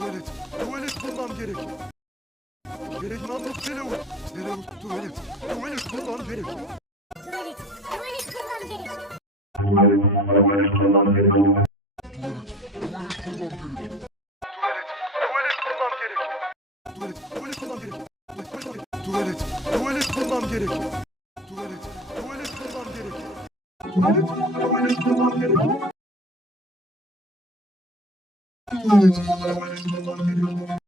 Tuvalet. Tuvalet bulmam gerek. Gerek namluk telefon. Telefon. Tuvalet. Tuvalet bulmam gerek. Tuvalet. Tuvalet bulmam gerek. Tuvalet bulmam gerek. Tuvalet. Tuvalet bulmam gerek. Tuvalet. Tuvalet bulmam gerek. Tuvalet. Tuvalet bulmam gerek. Tuvalet. Tuvalet bulmam gerek. Tuvalet. Tuvalet bulmam gerek.